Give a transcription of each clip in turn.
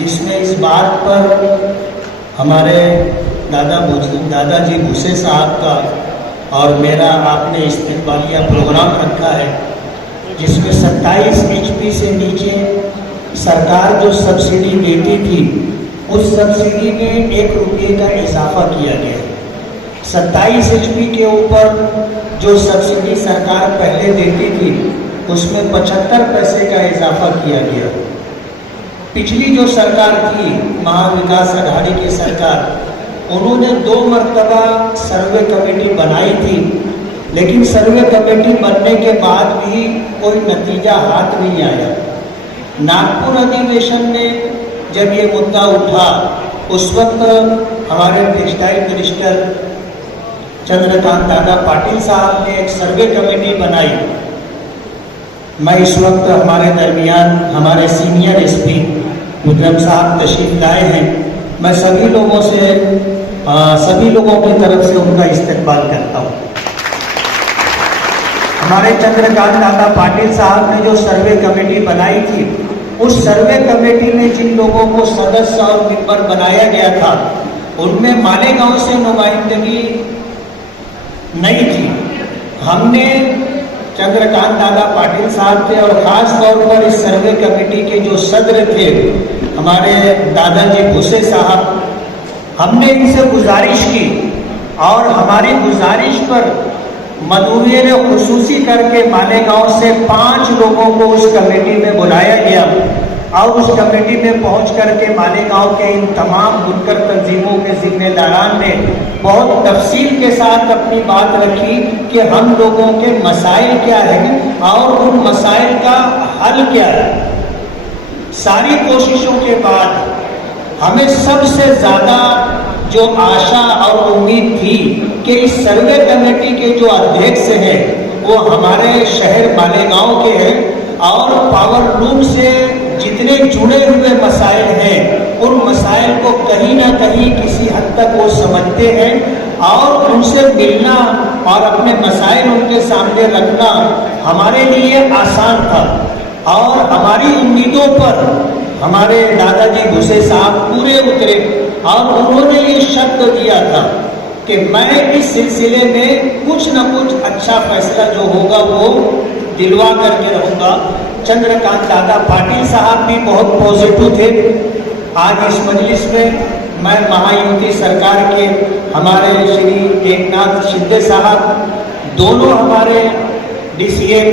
जिसमें इस बात पर हमारे दादाजी भूसे साहब का और मेरा आपने इस्तेमालिया प्रोग्राम रखा है, जिसमें 27 HP से नीचे सरकार जो सब्सिडी देती थी उस सब्सिडी में 1 रुपये का इजाफा किया गया। 27 HP के ऊपर जो सब्सिडी सरकार पहले देती थी उसमें 75 पैसे का इजाफा किया गया। पिछली जो सरकार थी महाविकास आघाड़ी की सरकार, उन्होंने 2 मरतबा सर्वे कमेटी बनाई थी, लेकिन सर्वे कमेटी बनने के बाद भी कोई नतीजा हाथ नहीं आया। नागपुर अधिवेशन में जब ये मुद्दा उठा उस वक्त हमारे टेक्सटाइल मिनिस्टर चंद्रकांत दादा पाटिल साहब ने एक सर्वे कमेटी बनाई। मैं इस वक्त हमारे दरमियान हमारे सीनियर SP विक्रम साहब तशरीफ लाए हैं। मैं सभी लोगों की तरफ से उनका इस्तेमाल करता हूँ। हमारे चंद्रकांत दादा पाटिल साहब ने जो सर्वे कमेटी बनाई थी, उस सर्वे कमेटी में जिन लोगों को सदस्य और मेंबर बनाया गया था उनमें मालेगांव से नुमाइंदगी नहीं थी। हमने चंद्रकांत दादा पाटिल साहब थे और ख़ास तौर पर इस सर्वे कमेटी के जो सदर थे हमारे दादाजी भूसे साहब, हमने इनसे गुजारिश की और हमारी गुजारिश पर मदूरिये ने खुसूसी करके मालेगांव से 5 लोगों को उस कमेटी में बुलाया गया और उस कमेटी में पहुंच करके मालेगांव के इन तमाम बुनकर तंजीमों के जिम्मेदारान ने बहुत तफसील के साथ अपनी बात रखी कि हम लोगों के मसाइल क्या हैं और उन मसाइल का हल क्या है। सारी कोशिशों के बाद हमें सबसे ज़्यादा जो आशा और उम्मीद थी कि इस सर्वे कमेटी के जो अध्यक्ष हैं वो हमारे शहर मालेगांव के हैं और पावर लूम से जितने जुड़े हुए मसाइल हैं उन मसाइल को कहीं ना कहीं किसी हद तक वो समझते हैं और उनसे मिलना और अपने मसाइल उनके सामने रखना हमारे लिए आसान था। और हमारी उम्मीदों पर हमारे दादाजी भूसे साहब पूरे उतरे और उन्होंने ये शब्द दिया था कि मैं इस सिलसिले में कुछ न कुछ अच्छा फैसला जो होगा वो दिलवा करके रहूँगा। चंद्रकांत दादा पाटिल साहब भी बहुत पॉजिटिव थे। आज इस मजलिस में मैं महायुति सरकार के हमारे श्री एकनाथ शिंदे साहब, दोनों हमारे DCM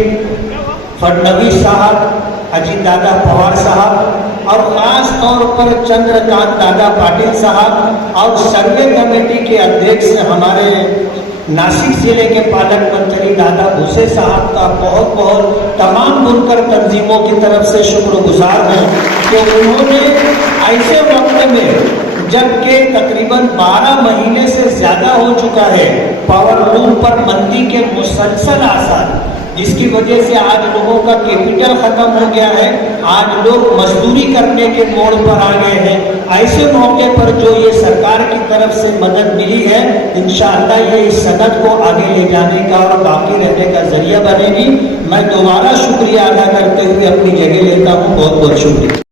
फडणवीस साहब, अजीत दादा पवार साहब और ख़ास तौर पर चंद्रकांत दादा पाटिल साहब और सर्वे कमेटी के अध्यक्ष हमारे नासिक जिले के पालक मंत्री दादा भूसे साहब का बहुत बहुत तमाम बुनकर तंजीमों की तरफ से शुक्रगुजार हैं कि उन्होंने ऐसे वक्त में जबकि तकरीबन 12 महीने से ज़्यादा हो चुका है पावर लूम पर मंदी के मुसलसल आसार, जिसकी वजह से आज लोगों का कैपिटल ख़त्म हो गया है, आज लोग मजदूरी करने के मोड़ पर आ गए हैं। ऐसे मौके पर जो ये सरकार की तरफ से मदद मिली है, इंशाअल्लाह ये इस सनद को आगे ले जाने का और बाकी रहने का जरिया बनेगी। मैं दोबारा शुक्रिया अदा करते हुए अपनी जगह लेता हूँ। बहुत बहुत शुक्रिया।